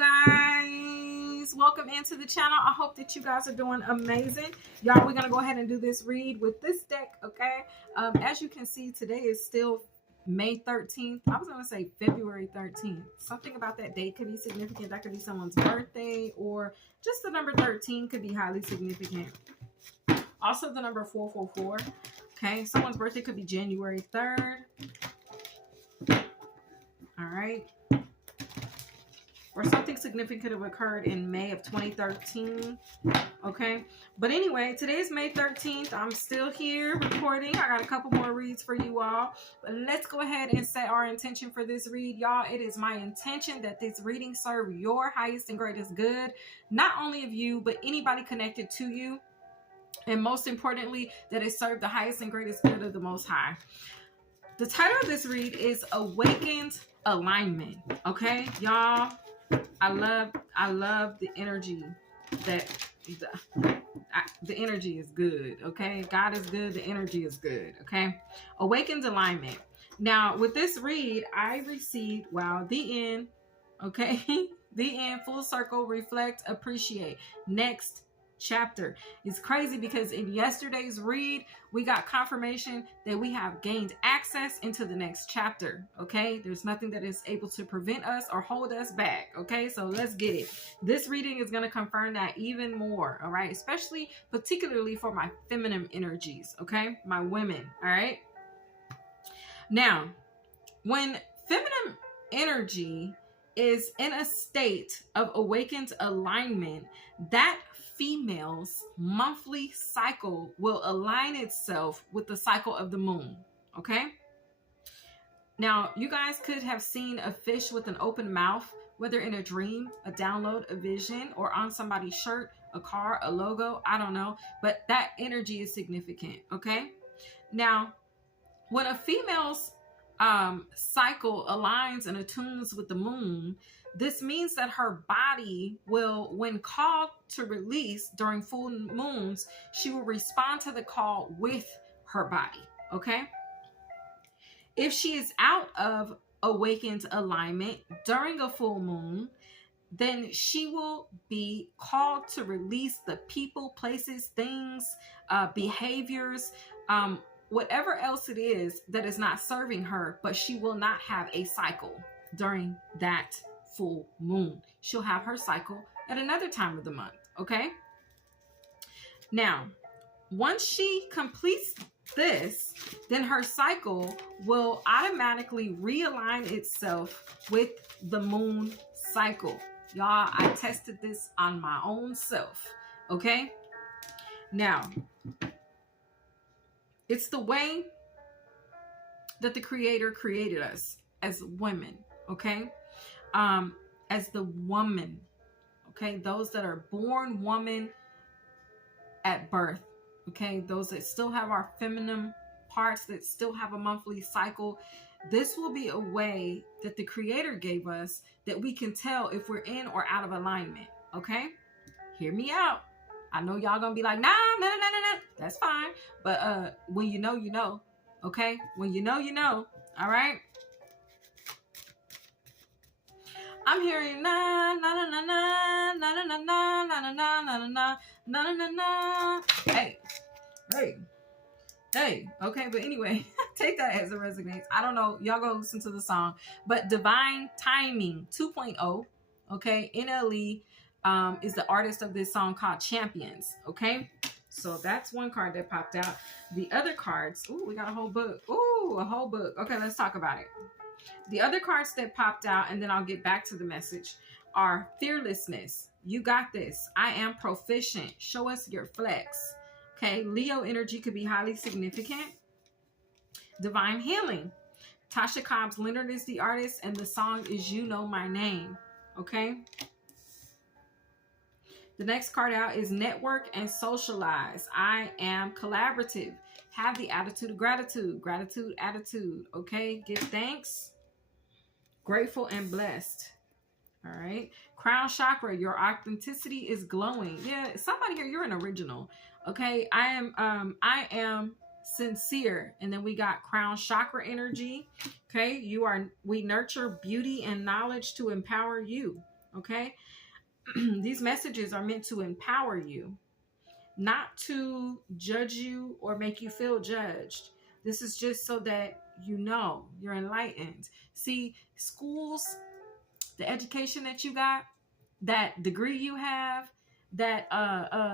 guys, welcome into the channel. I hope that you guys are doing amazing. Y'all, we're gonna go ahead and do this read with this deck. Okay, as you can see, today is still May 13th. I was gonna say February 13th. Something about that date could be significant. That could be someone's birthday, or just the number 13 could be highly significant. Also the number 444. Okay, someone's birthday could be January 3rd. All right, or something significant could have occurred in May of 2013. Okay, but anyway, today is May 13th. I'm still here recording. I got a couple more reads for you all, but let's go ahead and set our intention for this read. Y'all, it is my intention that this reading serve your highest and greatest good, not only of you, but anybody connected to you, and most importantly, that it serve the highest and greatest good of the Most High. The title of this read is Awakened Alignment. Okay, y'all, I love the energy that the energy is good. Okay, God is good, the energy is good. Okay, awakened alignment. Now with this read, I received, wow, the end. Okay, the end, full circle, reflect, appreciate, next chapter. It's crazy because in yesterday's read we got confirmation that we have gained access into the next chapter. Okay, there's nothing that is able to prevent us or hold us back. Okay, so let's get it. This reading is going to confirm that even more. All right, especially particularly for my feminine energies. Okay, my women. All right, now when feminine energy is in a state of awakened alignment, that female's monthly cycle will align itself with the cycle of the moon. Okay, now you guys could have seen a fish with an open mouth, whether in a dream, a download, a vision, or on somebody's shirt, a car, a logo, I don't know, but that energy is significant. Okay, now when a female's cycle aligns and attunes with the moon, this means that her body will, when called to release during full moons, she will respond to the call with her body. Okay, if she is out of awakened alignment during a full moon, then she will be called to release the people, places, things, behaviors, whatever else it is that is not serving her, but she will not have a cycle during that full moon. She'll have her cycle at another time of the month. Okay, now once she completes this, then her cycle will automatically realign itself with the moon cycle. Y'all, I tested this on my own self. Okay, now it's the way that the Creator created us as women. Okay, as the woman. Okay, those that are born woman at birth. Okay, those that still have our feminine parts, that still have a monthly cycle. This will be a way that the Creator gave us that we can tell if we're in or out of alignment. Okay, hear me out. I know y'all gonna be like, nah. That's fine. But when you know, you know. Okay, when you know, you know. All right. I'm hearing na na na na na na na na na na na na na na na na. Hey. Okay, but anyway, take that as it resonates. I don't know. Y'all go listen to the song. But Divine Timing 2.0. Okay, NLE is the artist of this song called Champions. Okay, so that's one card that popped out. The other cards, ooh, we got a whole book. Ooh, a whole book. Okay, let's talk about it. The other cards that popped out, and then I'll get back to the message, are Fearlessness. You got this. I am proficient. Show us your flex. Okay, Leo energy could be highly significant. Divine Healing. Tasha Cobbs Leonard is the artist, and the song is You Know My Name. Okay. The next card out is Network and Socialize. I am collaborative. Have the attitude of gratitude. Gratitude attitude. Okay. Give thanks. Grateful and blessed. All right. Crown Chakra. Your authenticity is glowing. Yeah. Somebody here, you're an original. Okay. I am sincere. And then we got Crown Chakra energy. Okay. We nurture beauty and knowledge to empower you. Okay. These messages are meant to empower you, not to judge you or make you feel judged. This is just so that you know you're enlightened. See, schools, the education that you got, that degree you have, that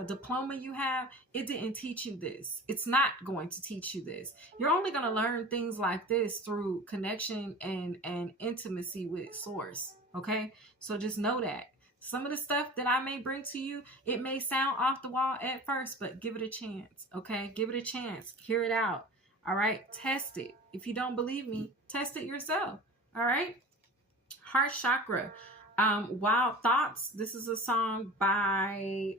diploma you have, it didn't teach you this. It's not going to teach you this. You're only going to learn things like this through connection and intimacy with source. Okay, so just know that some of the stuff that I may bring to you, it may sound off the wall at first, but give it a chance. Okay, give it a chance. Hear it out. All right, test it. If you don't believe me, test it yourself. All right. Heart chakra. Wild Thoughts. This is a song by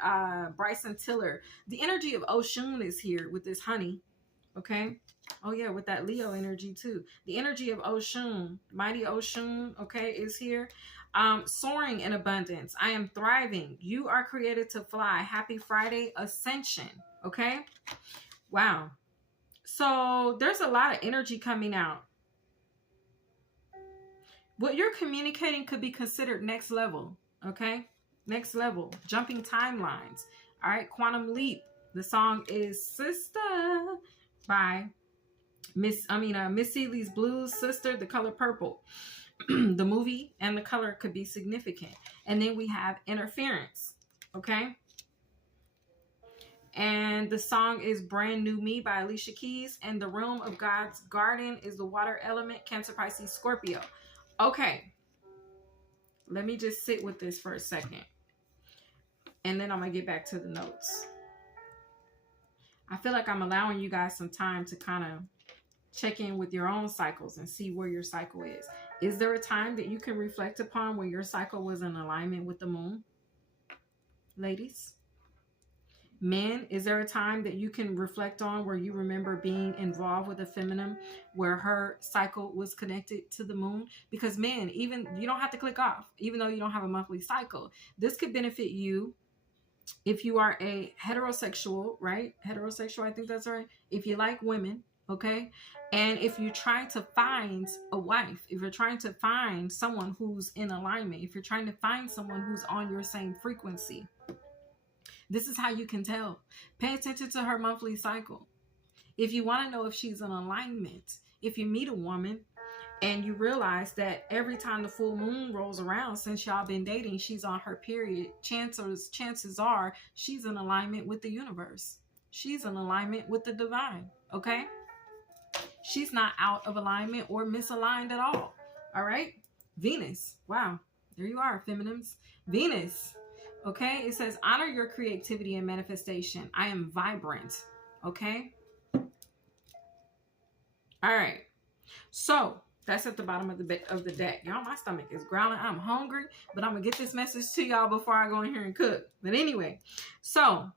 Bryson Tiller. The energy of Oshun is here with this honey. Okay. Oh yeah, with that Leo energy too. The energy of Oshun, mighty Oshun, okay, is here. Soaring in abundance. I am thriving. You are created to fly. Happy Friday Ascension. Okay. Wow. So there's a lot of energy coming out. What you're communicating could be considered next level. Okay. Next level. Jumping timelines. All right. Quantum Leap. The song is Sister by Miss Seeley's Blues Sister, The Color Purple. The movie and the color could be significant. And then we have Interference. Okay. And the song is Brand New Me by Alicia Keys. And the Realm of God's Garden is the water element, Cancer, Pisces, Scorpio. Okay. Let me just sit with this for a second. And then I'm going to get back to the notes. I feel like I'm allowing you guys some time to kind of check in with your own cycles and see where your cycle is. Is there a time that you can reflect upon where your cycle was in alignment with the moon? Ladies? Men, is there a time that you can reflect on where you remember being involved with a feminine where her cycle was connected to the moon? Because men, even you don't have to click off, even though you don't have a monthly cycle. This could benefit you if you are a heterosexual, right? Heterosexual, I think that's right. If you like women, okay? And if you're trying to find a wife, if you're trying to find someone who's in alignment, if you're trying to find someone who's on your same frequency, this is how you can tell. Pay attention to her monthly cycle. If you want to know if she's in alignment, if you meet a woman and you realize that every time the full moon rolls around since y'all been dating, she's on her period, chances are she's in alignment with the universe. She's in alignment with the divine, okay? She's not out of alignment or misaligned at all, all right? Venus, wow, there you are, feminines. Venus. Okay, it says, honor your creativity and manifestation. I am vibrant. Okay. All right. So that's at the bottom of the deck. Y'all, my stomach is growling. I'm hungry, but I'm going to get this message to y'all before I go in here and cook. But anyway, so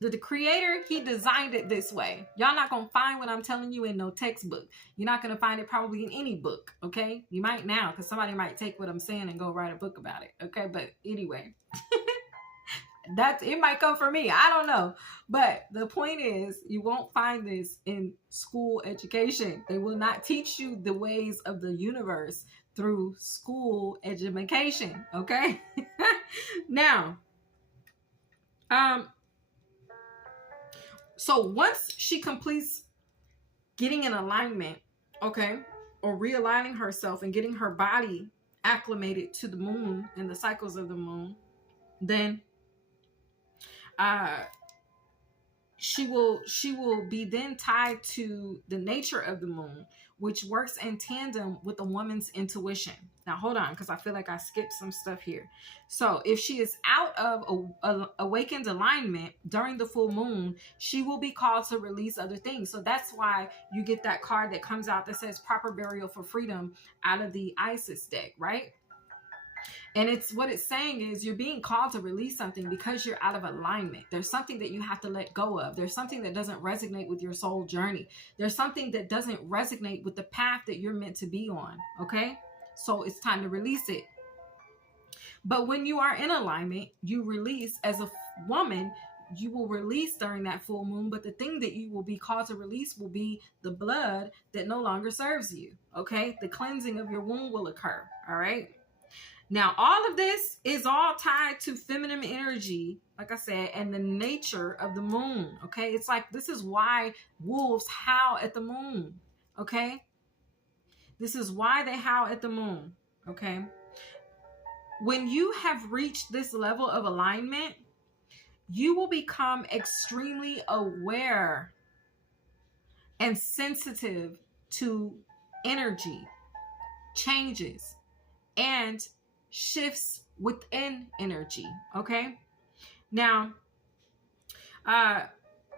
the creator, he designed it this way. Y'all not going to find what I'm telling you in no textbook. You're not going to find it probably in any book. Okay. You might now, because somebody might take what I'm saying and go write a book about it. Okay. But anyway, it might come from me. I don't know. But the point is, you won't find this in school education. They will not teach you the ways of the universe through school education. Okay. Now, so once she completes getting in alignment, okay, or realigning herself and getting her body acclimated to the moon and the cycles of the moon, then she will be then tied to the nature of the moon, which works in tandem with a woman's intuition. Now hold on, because I feel like I skipped some stuff here. So if she is out of a awakened alignment during the full moon, she will be called to release other things. So that's why you get that card that comes out that says proper burial for freedom out of the Isis deck, right? And what it's saying is you're being called to release something because you're out of alignment. There's something that you have to let go of. There's something that doesn't resonate with your soul journey. There's something that doesn't resonate with the path that you're meant to be on. Okay. So it's time to release it. But when you are in alignment, you release as a woman, you will release during that full moon. But the thing that you will be called to release will be the blood that no longer serves you. Okay. The cleansing of your womb will occur. All right. Now, all of this is all tied to feminine energy, like I said, and the nature of the moon. Okay. It's like, this is why wolves howl at the moon. Okay. This is why they howl at the moon. Okay. When you have reached this level of alignment, you will become extremely aware and sensitive to energy changes and shifts within energy. Okay. Now,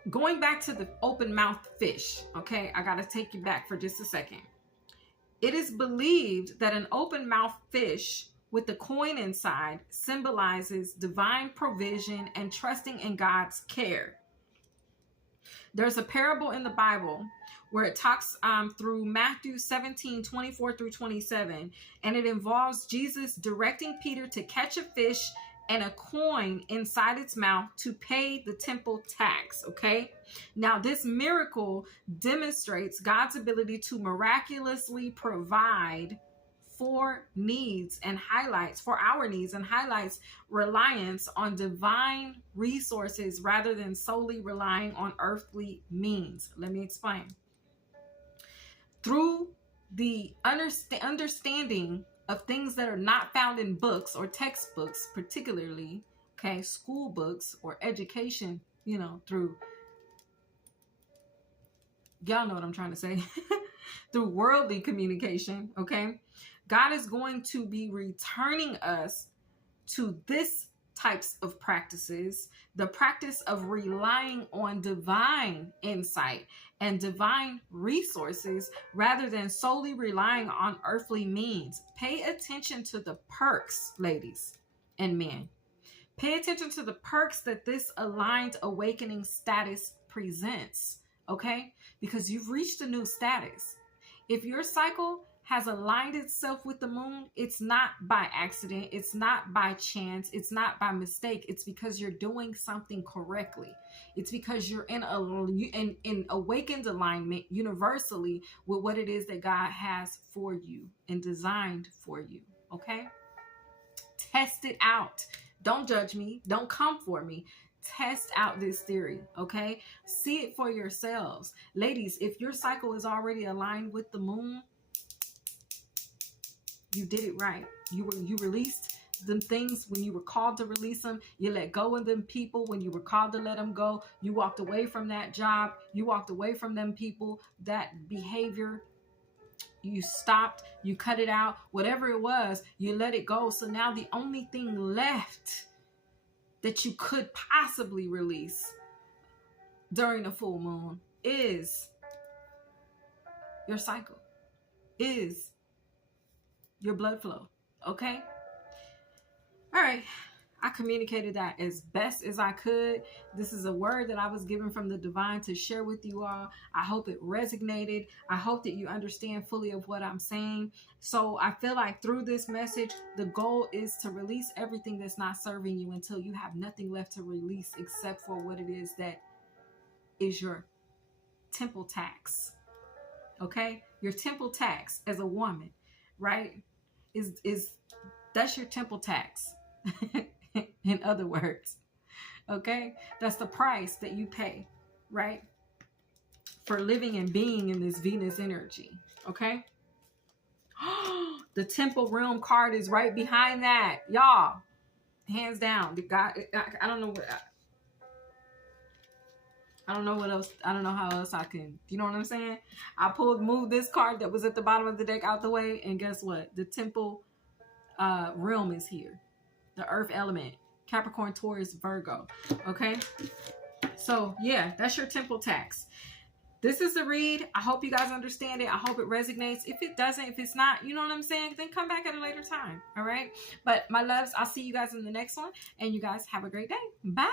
going back to the open mouth fish. Okay. I got to take you back for just a second. It is believed that an open mouth fish with the coin inside symbolizes divine provision and trusting in God's care. There's a parable in the Bible where it talks through Matthew 17:24-27, and it involves Jesus directing Peter to catch a fish and a coin inside its mouth to pay the temple tax. Okay. Now, this miracle demonstrates God's ability to miraculously provide for needs and highlights for our needs and highlights reliance on divine resources rather than solely relying on earthly means. Let me explain. Through the understanding of things that are not found in books or textbooks, particularly, okay, school books or education, through, y'all know what I'm trying to say, through worldly communication, okay, God is going to be returning us to this types of practices, the practice of relying on divine insight and divine resources rather than solely relying on earthly means. Pay attention to the perks, ladies and men. Pay attention to the perks that this aligned awakening status presents, okay? Because you've reached a new status. If your cycle has aligned itself with the moon, it's not by accident, it's not by chance, it's not by mistake. It's because you're doing something correctly. It's because you're in awakened alignment universally with what it is that God has for you and designed for you. Okay? Test it out. Don't judge me. Don't come for me. Test out this theory, okay? See it for yourselves. Ladies, if your cycle is already aligned with the moon, you did it right. You released them things when you were called to release them. You let go of them people when you were called to let them go. You walked away from that job. You walked away from them people, that behavior. You stopped, you cut it out, whatever it was, you let it go. So now the only thing left that you could possibly release during the full moon is your cycle, is your blood flow. Okay? All right. I communicated that as best as I could. This is a word that I was given from the divine to share with you all. I hope it resonated. I hope that you understand fully of what I'm saying. So I feel like through this message, the goal is to release everything that's not serving you until you have nothing left to release except for what it is that is your temple tax. Okay? Your temple tax as a woman, right? Is that's your temple tax. In other words, okay? That's the price that you pay, right? For living and being in this Venus energy, okay? The temple realm card is right behind that. Y'all, hands down. The God, I don't know what... I don't know what else. I don't know how else I can. You know what I'm saying? I moved this card that was at the bottom of the deck out the way, and guess what? The temple realm is here. The earth element, Capricorn, Taurus, Virgo. Okay. So yeah, that's your temple tax. This is the read. I hope you guys understand it. I hope it resonates. If it doesn't, if it's not, you know what I'm saying, then come back at a later time. All right. But my loves, I'll see you guys in the next one. And you guys have a great day. Bye.